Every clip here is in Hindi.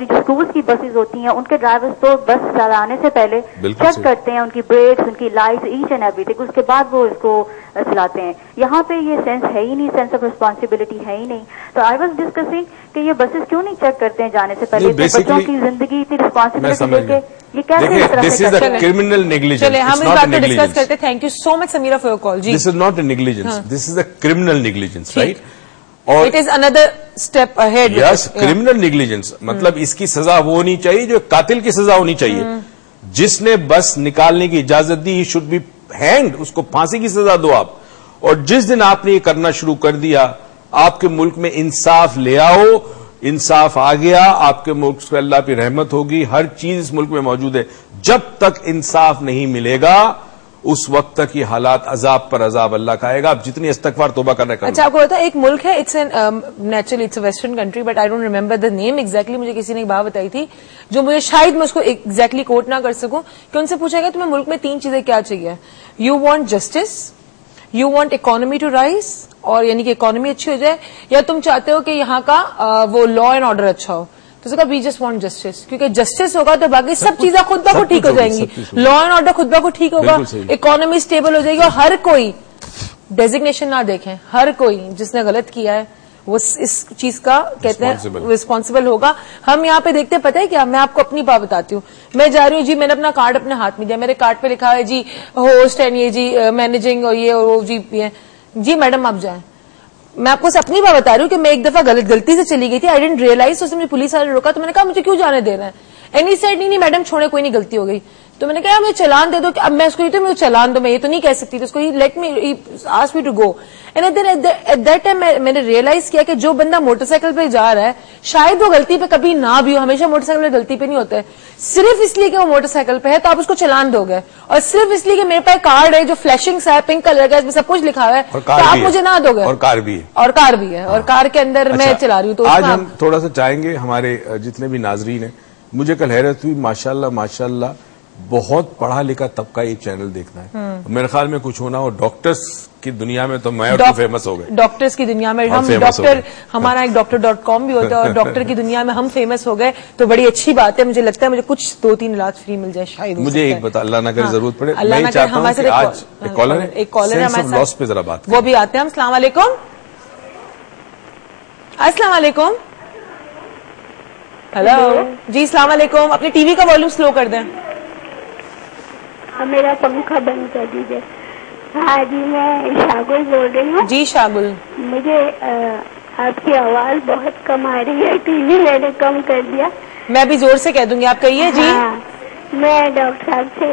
एक्चुअली जो स्कूल की बसेस होती हैं उनके ड्राइवर्स तो बस चलाने से पहले चेक करते हैं उनकी ब्रेक्स, उनकी लाइट्स, ईच एंड एवरीथिंग, उसके बाद वो इसको चलाते हैं। यहाँ पे ये सेंस है ही नहीं, सेंस ऑफ रिस्पॉन्सिबिलिटी है ही नहीं। तो आई वाज डिस्कसिंग कि ये बसेस क्यों नहीं चेक करते हैं जाने से पहले, बच्चों की जिंदगी इतनी रिस्पॉन्सिबिलिटी लेके ये कैसे this is a criminal negligence. चलिए हम इस बात को डिस्कस करते हैं। Thank you so much Sameera for your call. जी, this is not a negligence, this is a criminal negligence, right? और it is another step ahead. Yes, criminal negligence मतलब इसकी सजा वो होनी चाहिए जो कातिल की सजा होनी चाहिए। जिसने बस निकालने की इजाजत दी शुड बी हैंग्ड, उसको फांसी की सजा दो आप। और जिस दिन आपने ये करना शुरू कर दिया, आपके मुल्क में इंसाफ ले आओ, इंसाफ आ गया, आपके मुल्क पे अल्लाह की रहमत होगी, हर चीज इस मुल्क में मौजूद है। जब तक इंसाफ नहीं मिलेगा उस वक्त तक ये हालात अजाब पर अजाब अल्लाह का आएगा। आप जितनी इस्तगफार तौबा करना करें। अच्छा, आपको पता है एक मुल्क है, it's an naturally it's a western country, but I don't remember the name exactly. मुझे किसी ने एक बात बताई थी जो मुझे शायद मैं उसको एग्जैक्टली कोट ना कर सकूं, कि उनसे पूछा गया तुम्हें मुल्क में 3 चीजें क्या चाहिए? You want justice, you want economy to rise, और यानी कि इकोनॉमी अच्छी हो जाए, या तुम चाहते हो कि यहाँ का वो लॉ एंड ऑर्डर अच्छा हो। तो उसका वी जस्ट वांट जस्टिस, क्योंकि जस्टिस होगा तो बाकी सब चीजें खुद ब खुद ठीक हो जाएंगी। लॉ एंड ऑर्डर खुद ब खुद ठीक होगा, इकोनॉमी स्टेबल हो जाएगी, और हर कोई डेजिग्नेशन ना देखें, हर कोई जिसने गलत किया है वो इस चीज का कहते हैं रिस्पॉन्सिबल होगा। हम यहाँ पे देखते हैं, पता है क्या, मैं आपको अपनी बात बताती हूँ। मैं जा रही हूँ जी, मैंने अपना कार्ड अपने हाथ में दिया, मेरे कार्ड पे लिखा है जी होस्ट एंड ये जी मैनेजिंग और ये और वो जी मैडम आप जाएं। मैं आपको अपनी बात बता रही हूँ कि मैं एक दफा गलती से चली गई थी, आई डिडंट रियलाइज। तो मुझे पुलिस वाले रोका, तो मैंने कहा मुझे क्यों जाने दे रहे हैं? एनी साइड नहीं मैडम छोड़े, कोई नहीं, गलती हो गई। तो मैंने कहा मुझे चलान दे दो। अब मैं उसको तो मुझे चलान दो, मैं ये तो नहीं कह सकती। तो उसको let me ask me to go, and at that time मैंने रियलाइज किया कि जो बंदा मोटरसाइकिल पे जा रहा है शायद वो गलती पे कभी ना भी हो, हमेशा मोटरसाइकिल पे गलती पे नहीं होता है। सिर्फ इसलिए कि वो मोटरसाइकिल पे है तो आप उसको चलान दोगे, और सिर्फ इसलिए कि मेरे पास कार्ड है जो फ्लैशिंग सा है, पिंक कलर का, इसमें सब कुछ लिखा हुआ है, तो आप मुझे ना दोगे। और कार भी है, और कार भी है, और कार के अंदर मैं चला रही हूँ। तो आज हम थोड़ा सा चाहेंगे हमारे जितने भी नाजरीन है, मुझे कल हैरत हुई, माशाल्लाह माशाल्लाह बहुत पढ़ा लिखा तबका ये चैनल देखना है। मेरे ख्याल में कुछ होना हो, डॉक्टर्स की दुनिया में तो मैं और तू फेमस हो गए। डॉक्टर्स की दुनिया में हम डॉक्टर, हमारा एक doctor.com भी होता है, और डॉक्टर की दुनिया में हम फेमस हो गए, तो बड़ी अच्छी बात है। मुझे लगता है मुझे कुछ 2-3 इलाज फ्री मिल जाए शायद। मुझे एक बता, अल्लाह ना करे जरूरत पड़े, मैं चाहता हूं कि आज एक कॉलर है हमारे साथ, पे जरा बात वो भी आते हैं हम। अस्सलाम वालेकुम। अस्सलाम वालेकुम। हेलो जी, अस्सलाम वालेकुम। अपने टीवी का वॉल्यूम स्लो कर दें। मेरा पंखा बंद कर दीजिए। हाँ जी, मैं शागुल बोल रही हूँ। जी शागुल, मुझे आपकी आवाज बहुत कम आ रही है, टीवी मैंने कम कर दिया। मैं भी जोर से कह दूंगी, आप कहिए। जी हाँ, मैं डॉक्टर साहब से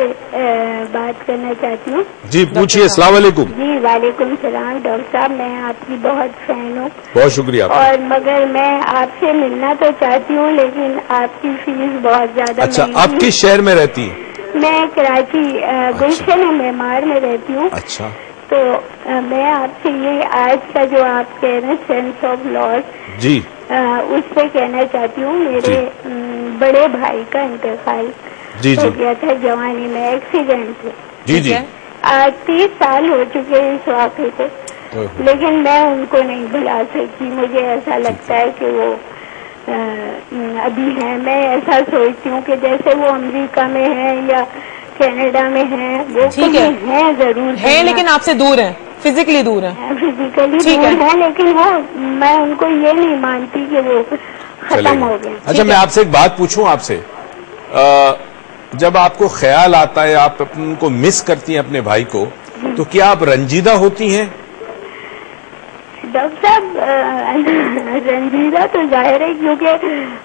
बात करना चाहती हूँ। जी पूछिए। अस्सलाम वालेकुम। जी वालेकुम सलाम। डॉक्टर साहब, मैं आपकी बहुत फैन हूँ। बहुत शुक्रिया। और मगर मैं आपसे मिलना तो चाहती हूँ, लेकिन आपकी फीस बहुत ज्यादा। अच्छा, आप किस शहर में रहती हैं? मैं कराची गुलशन मेमार में रहती हूँ। अच्छा, तो मैं आपसे ये आज का जो आप कह रहे हैं सेंस ऑफ लॉस, जी उस पे कहना चाहती हूँ। मेरे बड़े भाई का इंतकाल हो गया था जवानी में, एक्सीडेंट से। जी जी। 30 साल हो चुके इस वाक़े को, लेकिन मैं उनको नहीं भुला सकती। मुझे ऐसा लगता है कि वो अभी है। मैं ऐसा सोचती हूँ कि जैसे वो अमेरिका में है या कनाडा में है, वो है जरूर है, लेकिन आपसे दूर है, फिजिकली दूर है। फिजिकली दूर है, लेकिन वो मैं उनको ये नहीं मानती कि वो खत्म हो गए। अच्छा, मैं आपसे एक बात पूछूं आपसे, जब आपको ख्याल आता है, आप उनको मिस करती हैं अपने भाई को, तो क्या आप रंजीदा होती हैं? डॉक्टर साहब, रंजीदा तो जाहिर है, क्योंकि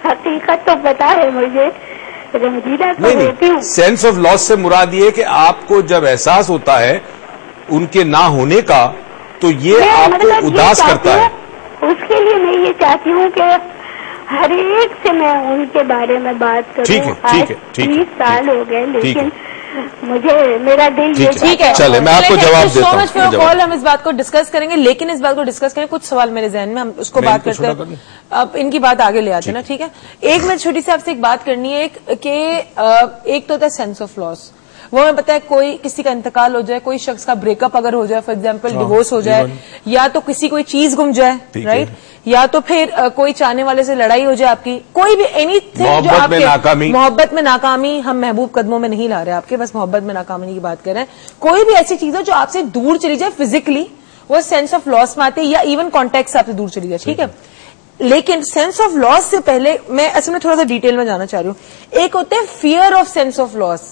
हकीकत तो पता है मुझे। रंजीदा तो होती हूँ। सेंस ऑफ लॉस से मुराद ये कि आपको जब एहसास होता है उनके ना होने का, तो ये आपको उदास करता है। उसके लिए मैं ये चाहती हूँ कि हर एक से मैं उनके बारे में बात करूँ। ठीक है, ठीक है, ठीक है। 30 साल हो गए, लेकिन मुझे मेरा दिल ये ठीक है। चले, मैं आपको जवाब देता हूँ। So much for call. हम इस बात को डिस्कस करेंगे, लेकिन इस बात को डिस्कस करें, कुछ सवाल मेरे जहन में, हम उसको बात करते हैं। अब इनकी बात आगे ले आते हैं ना, ठीक है। एक मिनट छोटी सी आपसे एक बात करनी है, एक तो होता है सेंस ऑफ लॉस। वो हमें पता है कोई किसी का इंतकाल हो जाए, कोई शख्स का ब्रेकअप अगर हो जाए, फॉर एग्जाम्पल डिवोर्स हो जाए, या तो किसी कोई चीज गुम जाए, राइट, या तो फिर कोई चाहने वाले से लड़ाई हो जाए आपकी, कोई भी एनीथिंग जो आपके मोहब्बत में नाकामी, हम महबूब कदमों में नहीं ला रहे आपके, बस मोहब्बत में नाकामी की बात कर रहे हैं, कोई भी ऐसी चीज है जो आपसे दूर चली जाए फिजिकली, वो सेंस ऑफ लॉस में आते हैं, या इवन कॉन्टेक्ट से आपसे दूर चली जाए, ठीक है। लेकिन सेंस ऑफ लॉस से पहले मैं असल में थोड़ा सा डिटेल में जाना चाह रही हूँ। एक होते हैं fear of sense of loss,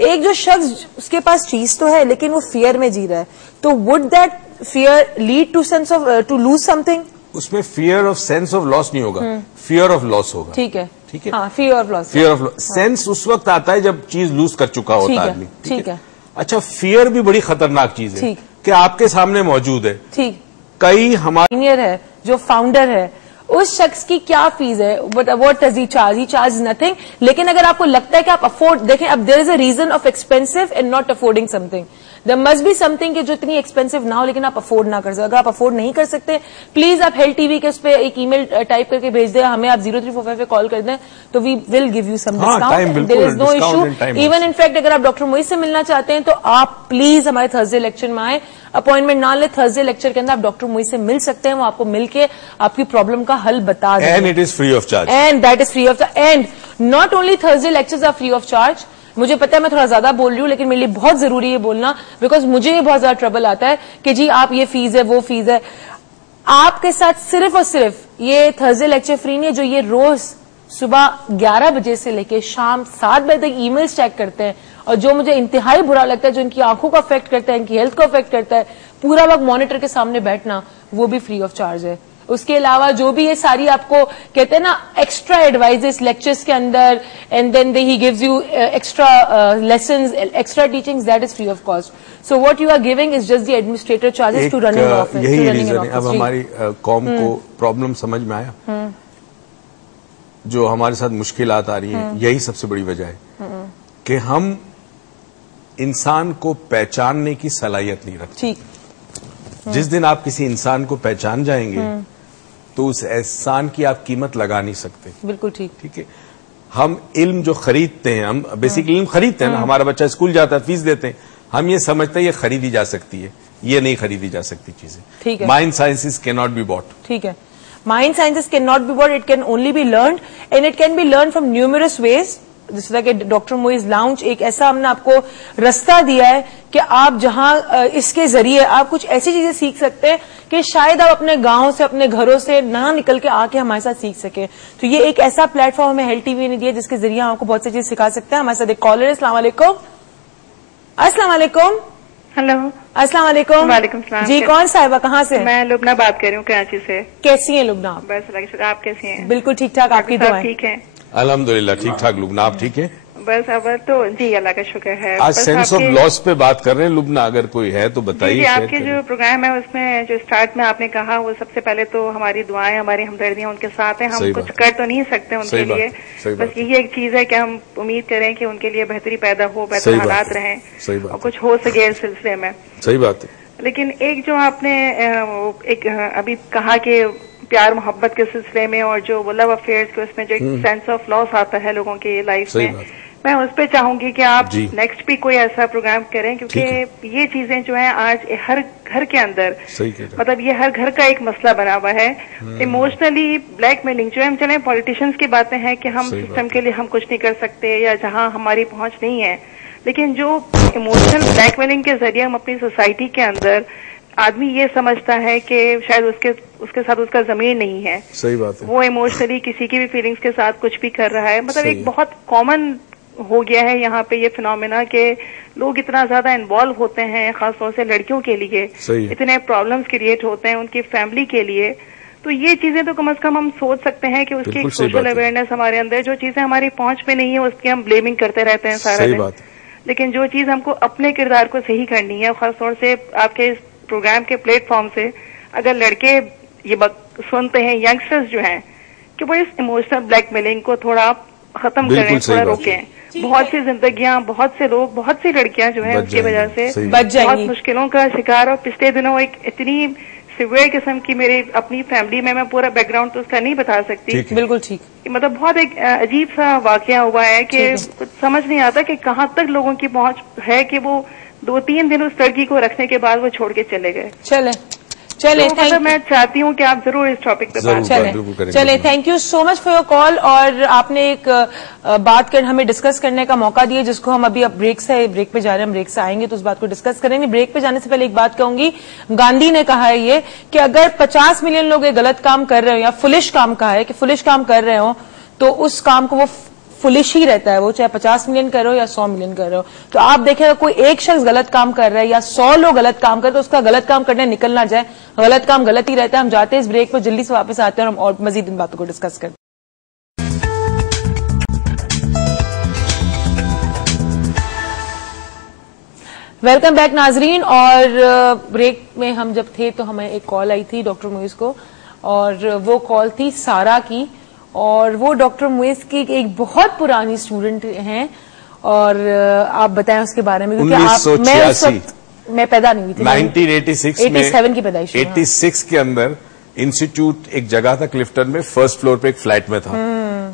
एक जो शख्स उसके पास चीज तो है लेकिन वो फियर में जी रहा है, तो would that fear lead to sense of to lose something? उसमें fear of sense of loss नहीं होगा, फियर ऑफ लॉस होगा। ठीक है, ठीक है, हाँ, fear of loss. Fear of loss sense उस वक्त आता है जब चीज लूज कर चुका होता है आदमी, ठीक है। अच्छा, फियर भी बड़ी खतरनाक चीज है कि आपके सामने मौजूद है। ठीक, कई हमारे सीनियर है जो फाउंडर है, उस शख्स की क्या फीस है, what does he charge? He charge nothing. लेकिन अगर आपको लगता है कि आप अफोर्ड, देखें, अब there is a reason of expensive and not affording something. There must be something कि जो इतनी एक्सपेंसिव ना हो लेकिन आप अफोर्ड ना कर सकते। अगर आप अफोर्ड नहीं कर सकते, प्लीज आप हेल्थ टीवी के उस पर एक ईमेल टाइप करके भेज दें, हमें आप 0345 पे कॉल कर दें, तो we will give you some discount. There is no issue. Even in fact अगर आप डॉक्टर मोइज से मिलना चाहते हैं तो आप प्लीज हमारे थर्सडे लेक्चर में आए, अपॉइंटमेंट ना ले, थर्सडे लेक्चर के अंदर आप डॉक्टर मोइज से मिल सकते हैं, वो आपको मिलके आपकी प्रॉब्लम का हल बता दें। And it is free of charge, and that is free of charge. And not only Thursday lectures are free of charge. मुझे पता है मैं थोड़ा ज्यादा बोल रही हूँ, लेकिन मेरे लिए बहुत जरूरी है बोलना, बिकॉज मुझे ये बहुत ज्यादा ट्रबल आता है कि जी आप ये फीस है, वो फीस है। आपके साथ सिर्फ और सिर्फ ये थर्सडे लेक्चर फ्री नहीं है, जो ये रोज सुबह 11 बजे से लेके शाम 7 बजे तक ईमेल्स चेक करते हैं, और जो मुझे इंतहाई बुरा लगता है, जो इनकी आंखों को अफेक्ट करता है, इनकी हेल्थ को अफेक्ट करता है, पूरा वक्त मॉनिटर के सामने बैठना, वो भी फ्री ऑफ चार्ज है। उसके अलावा जो भी ये सारी आपको कहते हैं ना एक्स्ट्रा एडवाइजेस लेक्चर्स के अंदर, and then he gives you extra lessons, extra teachings, that is free of cost. So what you are giving is just the administrator charges to running office. यही रीजन है। अब हमारी कौम को प्रॉब्लम समझ में आया, जो हमारे साथ मुश्किलात आ रही है, यही सबसे बड़ी वजह है कि हम इंसान को पहचानने की सलाहियत नहीं रखते। ठीक, जिस दिन आप किसी इंसान को पहचान जाएंगे तो उस एहसान की आप कीमत लगा नहीं सकते। बिल्कुल ठीक। ठीक है, हम इल्म जो खरीदते हैं, हम बेसिकली इल्म खरीदते हैं ना, हमारा बच्चा स्कूल जाता है, फीस देते हैं, हम ये समझते हैं ये खरीदी जा सकती है, ये नहीं खरीदी जा सकती चीजें। ठीक है, mind sciences can not be bought. ठीक है, mind sciences can not be bought, it can only be learn, and it can be learn from numerous ways. जिस तरह के डॉक्टर मोइज लाउंज एक ऐसा हमने आपको रास्ता दिया है कि आप जहां इसके जरिए आप कुछ ऐसी चीजें सीख सकते हैं कि शायद आप अपने गांव से, अपने घरों से ना निकल के आके हमारे साथ सीख सके। तो ये एक ऐसा प्लेटफॉर्म हमें हेल्थ टीवी ने दिया जिसके जरिए हम आपको बहुत सी चीज सिखा सकते हैं। हमारे साथ एक कॉलर है। अस्सलाम वालेकुम। अस्सलाम वालेकुम। हेलो। अस्सलाम वालेकुम। वालेकुम सलाम। जी, कौन साहिबा, कहाँ से? मैं लुबना बात कर रही हूँ, कराची से। कैसी हैं लुबना आप? बस आप कैसी हैं? बिल्कुल ठीक ठाक, आपकी दुआएं? ठीक है, अल्हम्दुलिल्लाह ठीक ठाक। लुबना आप ठीक है? बस अब तो जी अल्लाह का शुक्र है। आज सेंस ऑफ लॉस पे बात कर रहे हैं लुबना, अगर कोई है तो बताइए। आपके जो प्रोग्राम है उसमें जो स्टार्ट में आपने कहा, वो सबसे पहले तो हमारी दुआएं, हमारी हमदर्दियां उनके साथ हैं। हम कुछ कर तो नहीं सकते उनके लिए, बस यही एक चीज है कि हम उम्मीद करें कि उनके लिए बेहतरी पैदा हो, बेहतर हालात रहें और कुछ हो सके इस सिलसिले में। सही बात है। लेकिन एक जो आपने एक अभी कहा कि प्यार मोहब्बत के सिलसिले में और जो वो लव अफेयर्स के उसमें जो एक सेंस ऑफ लॉस आता है लोगों की लाइफ में, मैं उस पर चाहूंगी कि आप नेक्स्ट भी कोई ऐसा प्रोग्राम करें, क्योंकि ये चीजें जो है आज हर घर के अंदर, मतलब ये हर घर का एक मसला बना हुआ है। इमोशनली ब्लैकमेलिंग जो है, हम चले पॉलिटिशियंस की बातें हैं कि हम सिस्टम के लिए हम कुछ नहीं कर सकते या जहां हमारी पहुंच नहीं है, लेकिन जो इमोशनल ब्लैकमेलिंग के जरिए हम अपनी सोसाइटी के अंदर आदमी ये समझता है कि शायद उसके साथ उसका जमीन नहीं है। सही बात है। वो इमोशनली किसी की भी फीलिंग्स के साथ कुछ भी कर रहा है, मतलब एक बहुत कॉमन हो गया है यहाँ पे ये फिनोमेना कि लोग इतना ज्यादा इन्वॉल्व होते हैं, खासतौर से लड़कियों के लिए इतने प्रॉब्लम्स क्रिएट होते हैं उनकी फैमिली के लिए। तो ये चीजें तो कम से कम हम सोच सकते हैं कि उसकी एक सोशल अवेयरनेस हमारे अंदर, जो चीजें हमारी पहुंच में नहीं है उसकी हम ब्लेमिंग करते रहते हैं सारा दिन। लेकिन जो चीज हमको अपने किरदार को सही करनी है, खासतौर से आपके इस प्रोग्राम के प्लेटफॉर्म से अगर लड़के ये सुनते हैं, यंगस्टर्स जो हैं, कि वो इस इमोशनल ब्लैकमेलिंग को थोड़ा खत्म करें, थोड़ा रोकें। बहुत सी जिंदगियां, बहुत से लोग, बहुत सी लड़कियां जो है उसकी वजह से बहुत मुश्किलों का शिकार, और पिछले दिनों एक इतनी सिवियर किस्म की मेरी अपनी फैमिली में, मैं पूरा बैकग्राउंड तो उसका नहीं बता सकती। बिल्कुल ठीक। मतलब बहुत एक अजीब सा वाकया हुआ है कि कुछ समझ नहीं आता कि कहाँ तक लोगों की पहुंच है कि वो 2-3 दिन उस लड़की को रखने के बाद वो छोड़ के चले गए। चले तो मतलब मैं चाहती हूँ कि आप जरूर इस टॉपिक पे बात करें। चले thank you so much for your call, और आपने एक बात कर हमें डिस्कस करने का मौका दिया, जिसको हम अभी अब ब्रेक पे जा रहे हैं, हम ब्रेक से आएंगे तो उस बात को डिस्कस करेंगे। ब्रेक पे जाने से पहले एक बात कहूंगी, गांधी ने कहा है ये कि अगर 50 मिलियन लोग ये गलत काम कर रहे हो या फुलिश काम कहा है कि फुलिश काम कर रहे हो, तो उस काम को वो फुलिश ही रहता है, वो चाहे 50 मिलियन कर रहे हो या 100 मिलियन कर रहे हो। तो आप देखें, कोई एक शख्स गलत काम कर रहा है या 100 लोग गलत काम कर रहे, तो उसका गलत काम करने निकल ना जाए, गलत काम गलत ही रहता है। हम जाते हैं इस ब्रेक पर, जल्दी से वापस आते हैं और हम और मजीद इन बातों को डिस्कस करते हैं। वेलकम बैक नाजरीन। और ब्रेक में हम जब थे तो हमें एक कॉल आई थी डॉक्टर मुइज को, और वो कॉल थी सारा की, और वो डॉक्टर मुइज की एक बहुत पुरानी स्टूडेंट हैं, और आप बताएं उसके बारे में, क्योंकि मैं पैदा नहीं हुई थी। 1986 की पैदाइश, 86 के अंदर इंस्टीट्यूट एक जगह था क्लिफ्टन में, फर्स्ट फ्लोर पे एक फ्लैट में था।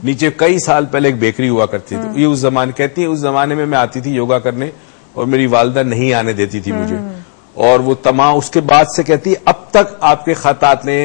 नीचे कई साल पहले एक बेकरी हुआ करती थी। ये उस जमाने, कहती है उस जमाने में मैं आती थी योगा करने और मेरी वालिदा नहीं आने देती थी मुझे, और वो तमाम उसके बाद से कहती है अब तक आपके खतात ने